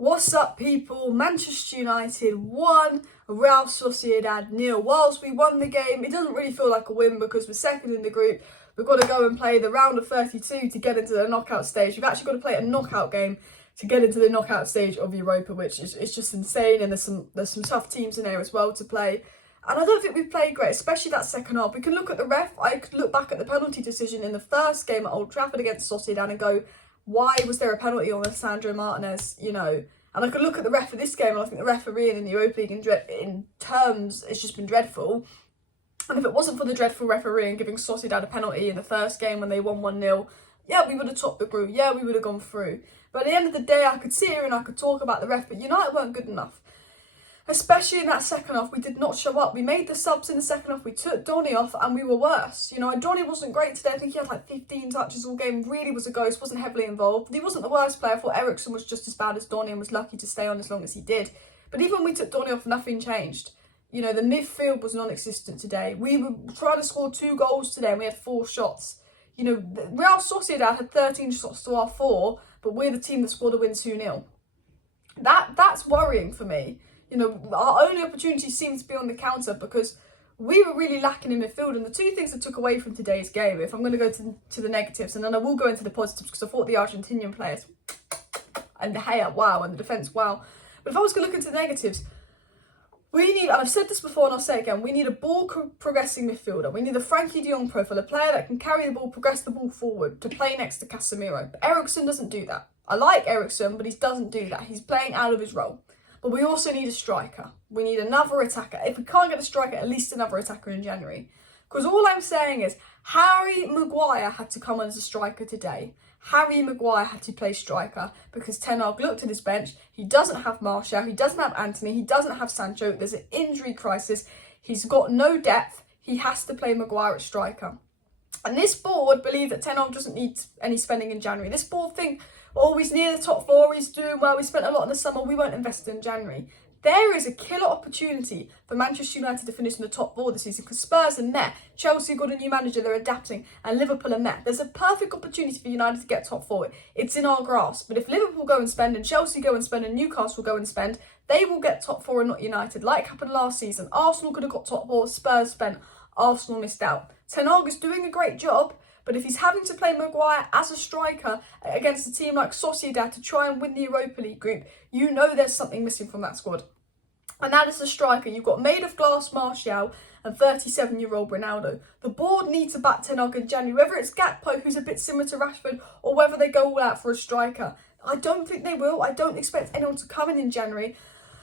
What's up, people? Manchester United won, Real Sociedad 0. Whilst we won the game, it doesn't really feel like a win because we're second in the group. We've got to go and play the round of 32 to get into the knockout stage. We've actually got to play a knockout game to get into the knockout stage of Europa, which is just insane. And there's some tough teams in there as well to play. And I don't think we've played great, especially that second half. We can look at the ref. I could look back at the penalty decision in the first game at Old Trafford against Sociedad and go, why was there a penalty on Lisandro Martinez, And I could look at the ref for this game, and I think the refereeing in the Europa League in terms, it's just been dreadful. And if it wasn't for the dreadful refereeing giving Sociedad a penalty in the first game when they won 1-0, yeah, we would have topped the group. Yeah, we would have gone through. But at the end of the day, I could sit here and I could talk about the ref, but United weren't good enough. Especially in that second half, we did not show up. We made the subs in the second half. We took Donny off and we were worse. Donny wasn't great today. I think he had like 15 touches all game. Really was a ghost. Wasn't heavily involved. He wasn't the worst player. I thought Eriksen was just as bad as Donny and was lucky to stay on as long as he did. But even when we took Donny off, nothing changed. The midfield was non-existent today. We were trying to score 2 goals today and we had 4 shots. Real Sociedad had 13 shots to our 4, but we're the team that scored a win 2-0. That's worrying for me. Our only opportunity seems to be on the counter because we were really lacking in midfield. And the 2 things I took away from today's game, if I'm going to go to the negatives, and then I will go into the positives because I thought the Argentinian players, and De Gea, wow, and the defence, wow. But if I was going to look into the negatives, we need, and I've said this before and I'll say it again, we need a ball progressing midfielder. We need a Frankie de Jong profile, a player that can carry the ball, progress the ball forward to play next to Casemiro. But Eriksen doesn't do that. I like Eriksen, but he doesn't do that. He's playing out of his role. But we also need a striker. We need another attacker. If we can't get a striker, at least another attacker in January. Because all I'm saying is, Harry Maguire had to come on as a striker today. Harry Maguire had to play striker because Ten Hag looked at his bench. He doesn't have Martial. He doesn't have Anthony. He doesn't have Sancho. There's an injury crisis. He's got no depth. He has to play Maguire at striker. And this board believe that Ten Hag doesn't need any spending in January. This board think, oh, he's near the top 4, he's doing well, we spent a lot in the summer, we won't invest in January. There is a killer opportunity for Manchester United to finish in the top 4 this season because Spurs are met, Chelsea got a new manager, they're adapting, and Liverpool are met. There's a perfect opportunity for United to get top 4. It's in our grasp. But if Liverpool go and spend, and Chelsea go and spend, and Newcastle go and spend, they will get top 4 and not United, like happened last season. Arsenal could have got top 4, Spurs spent, Arsenal missed out. Ten Hag is doing a great job, but if he's having to play Maguire as a striker against a team like Sociedad to try and win the Europa League group, there's something missing from that squad. And that is the striker. You've got made of glass Martial and 37-year-old Ronaldo. The board needs to back Ten Hag in January, whether it's Gakpo, who's a bit similar to Rashford, or whether they go all out for a striker. I don't think they will. I don't expect anyone to come in January.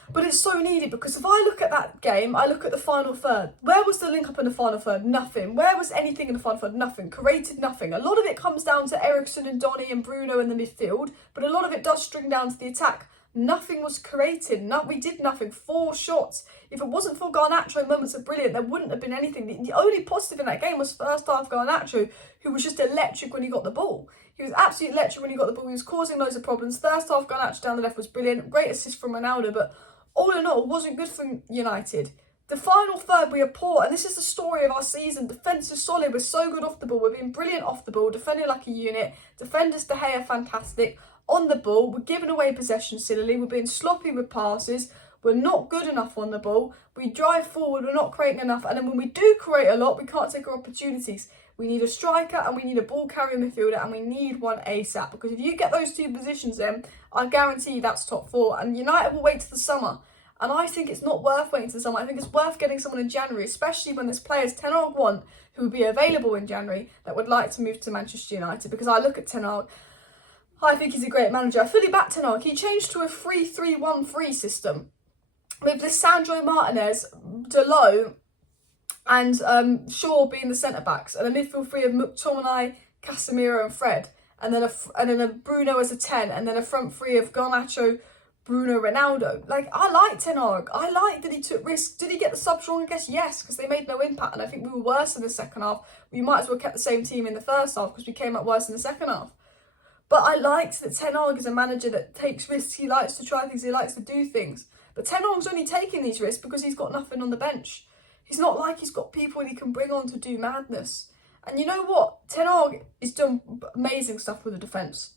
But it's so needed because if I look at that game, I look at the final third. Where was the link up in the final third? Nothing. Where was anything in the final third? Nothing. Created nothing. A lot of it comes down to Eriksen and Donny and Bruno in the midfield, but a lot of it does string down to the attack. Nothing was created. We did nothing. 4 shots. If it wasn't for Garnacho moments of brilliant, there wouldn't have been anything. The only positive in that game was first half Garnacho, who was just electric when he got the ball. He was absolutely electric when he got the ball. He was causing loads of problems. First half Garnacho down the left was brilliant. Great assist from Ronaldo, but all in all, it wasn't good for United. The final third, we are poor, and this is the story of our season. Defence is solid. We're so good off the ball. We're being brilliant off the ball, defending like a unit. Defenders, De Gea, fantastic. On the ball, we're giving away possession sillily. We're being sloppy with passes. We're not good enough on the ball. We drive forward. We're not creating enough. And then when we do create a lot, we can't take our opportunities. We need a striker and we need a ball carrying midfielder and we need one ASAP. Because if you get those 2 positions in, I guarantee you that's top 4. And United will wait till the summer. And I think it's not worth waiting till the summer. I think it's worth getting someone in January, especially when there's players Ten Hag want who will be available in January that would like to move to Manchester United. Because I look at Ten Hag, I think he's a great manager. I fully back Ten Hag. He changed to a 3-3-1-3 system with Lisandro Martinez, Delot, and Shaw being the centre backs, and a midfield 3 of McTominay, Casemiro, and Fred, and then a Bruno as a 10, and then a front 3 of Garnacho, Bruno, Ronaldo. I like Ten Hag. I like that he took risks. Did he get the subs wrong? I guess yes, because they made no impact, and I think we were worse in the second half. We might as well kept the same team in the first half because we came out worse in the second half. But I liked that Ten Hag is a manager that takes risks. He likes to try things. He likes to do things. But Ten Hag's only taking these risks because he's got nothing on the bench. He's not like he's got people he can bring on to do madness. And you know what? Ten Hag is doing amazing stuff with the defence.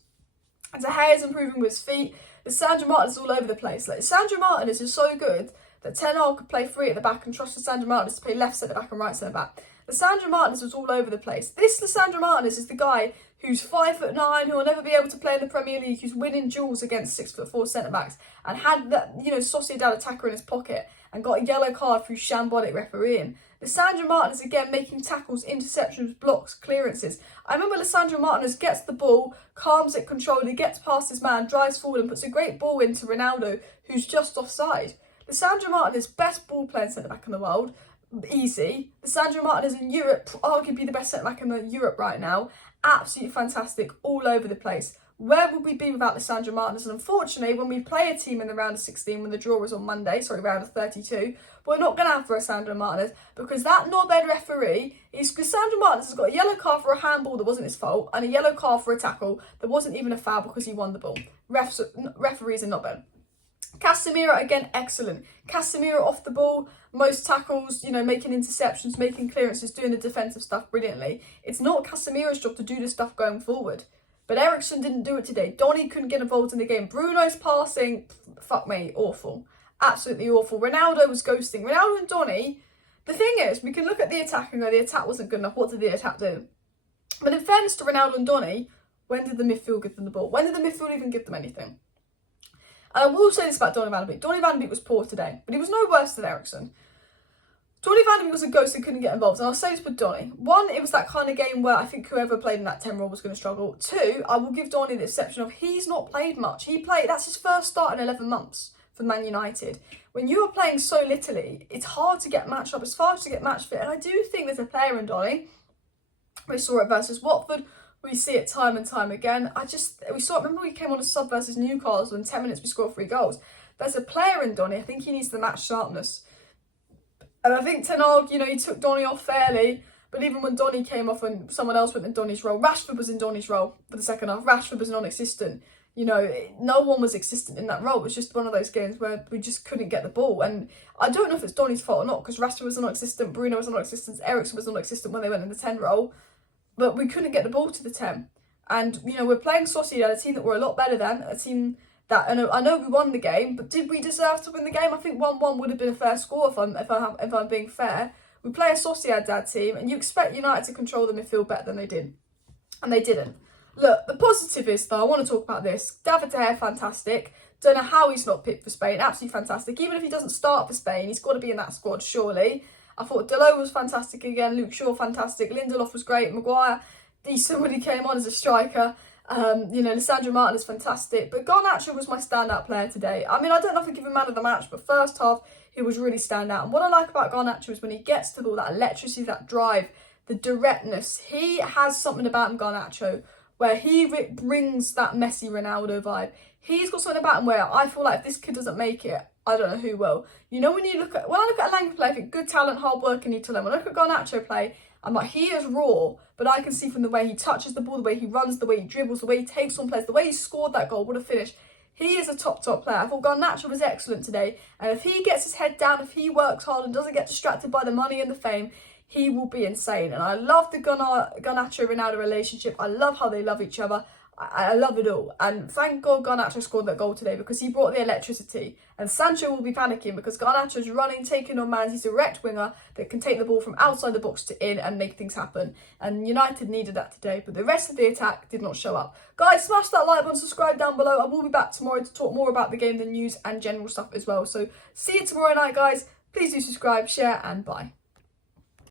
De Gea is improving with his feet. Lisandro Martinez is all over the place. Like, Lisandro Martinez is so good that Ten Hag could play 3 at the back and trust Lisandro Martinez to play left centre back and right centre back. Lisandro Martinez was all over the place. This Lisandro Martinez is the guy who's 5'9", who will never be able to play in the Premier League, who's winning duels against 6'4" centre backs, and had that, you know, Sociedad attacker in his pocket and got a yellow card through shambolic refereeing. Lisandro Martinez again making tackles, interceptions, blocks, clearances. I remember Lisandro Martinez gets the ball, calms it, controlled, he gets past his man, drives forward and puts a great ball into Ronaldo, who's just offside. Lisandro Martinez, best ball playing centre back in the world. Easy. Lisandro Martinez in Europe, arguably the best centre back in Europe right now. Absolutely fantastic, all over the place. Where would we be without Lisandro Martinez? And unfortunately, when we play a team in the round of 16, when the draw is on Monday, round of 32, we're not going to have Lisandro Martinez because that knobhead referee is Lisandro Martinez has got a yellow card for a handball that wasn't his fault and a yellow card for a tackle that wasn't even a foul because he won the ball. Referees are knobhead. Casemiro, again, excellent. Casemiro off the ball, most tackles, you know, making interceptions, making clearances, doing the defensive stuff brilliantly. It's not Casemiro's job to do this stuff going forward. But Eriksen didn't do it today. Donny couldn't get involved in the game. Bruno's passing, fuck me, awful. Absolutely awful. Ronaldo was ghosting. Ronaldo and Donny, the thing is, we can look at the attack and go, the attack wasn't good enough. What did the attack do? But in fairness to Ronaldo and Donny, when did the midfield give them the ball? When did the midfield even give them anything? And I will say this about Donny van de Beek. Donny van de Beek was poor today, but he was no worse than Eriksen. Donny van de Beek was a ghost and couldn't get involved. And I'll say this with Donny. 1, it was that kind of game where I think whoever played in that 10 role was going to struggle. 2, I will give Donny the exception of he's not played much. That's his first start in 11 months for Man United. When you are playing so littly, it's hard to get matched up. It's hard to get match fit. And I do think there's a player in Donny. We saw it versus Watford. We see it time and time again. We saw it, remember we came on a sub versus Newcastle, in 10 minutes we scored 3 goals. There's a player in Donny, I think he needs the match sharpness. And I think Ten Hag, you know, he took Donny off fairly, but even when Donny came off and someone else went in Donny's role, Rashford was in Donny's role for the second half. Rashford was non-existent. You know, no one was existent in that role. It was just one of those games where we just couldn't get the ball. And I don't know if it's Donny's fault or not, because Rashford was non-existent, Bruno was non-existent, Eriksen was non-existent when they went in the 10 role. But we couldn't get the ball to the 10. And, you know, we're playing Sociedad, a team that we're a lot better than, a team that, and I know we won the game, but did we deserve to win the game? I think 1-1 would have been a fair score if I'm being fair. We play a Sociedad team, and you expect United to control the midfield better than they did. And they didn't. Look, the positive is, though, I want to talk about this. David De Gea, fantastic. Don't know how he's not picked for Spain. Absolutely fantastic. Even if he doesn't start for Spain, he's got to be in that squad, surely. I thought Delo was fantastic again. Luke Shaw, fantastic. Lindelof was great. Maguire, decent when he came on as a striker. You know, Lisandro Martinez, fantastic. But Garnacho was my standout player today. I mean, I don't know if I give him man of the match, but first half, he was really standout. And what I like about Garnacho is when he gets to the ball, that electricity, that drive, the directness. He has something about him, Garnacho, where he brings that Messi Ronaldo vibe. He's got something about him where I feel like if this kid doesn't make it, I don't know who will. You know, when I look at Alanga play, I think good talent, hard work, and need to learn. When I look at Garnacho play, I'm like, he is raw, but I can see from the way he touches the ball, the way he runs, the way he dribbles, the way he takes on players, the way he scored that goal, what a finish. He is a top player. I thought Garnacho was excellent today, and if he gets his head down, if he works hard and doesn't get distracted by the money and the fame, he will be insane. And I love the Garnacho-Ronaldo relationship. I love how they love each other. I love it all. And thank God Garnacho scored that goal today because he brought the electricity. And Sancho will be panicking because Garnacho's running, taking on man. He's a direct winger that can take the ball from outside the box to in and make things happen. And United needed that today. But the rest of the attack did not show up. Guys, smash that like button, subscribe down below. I will be back tomorrow to talk more about the game, the news and general stuff as well. So see you tomorrow night, guys. Please do subscribe, share and bye.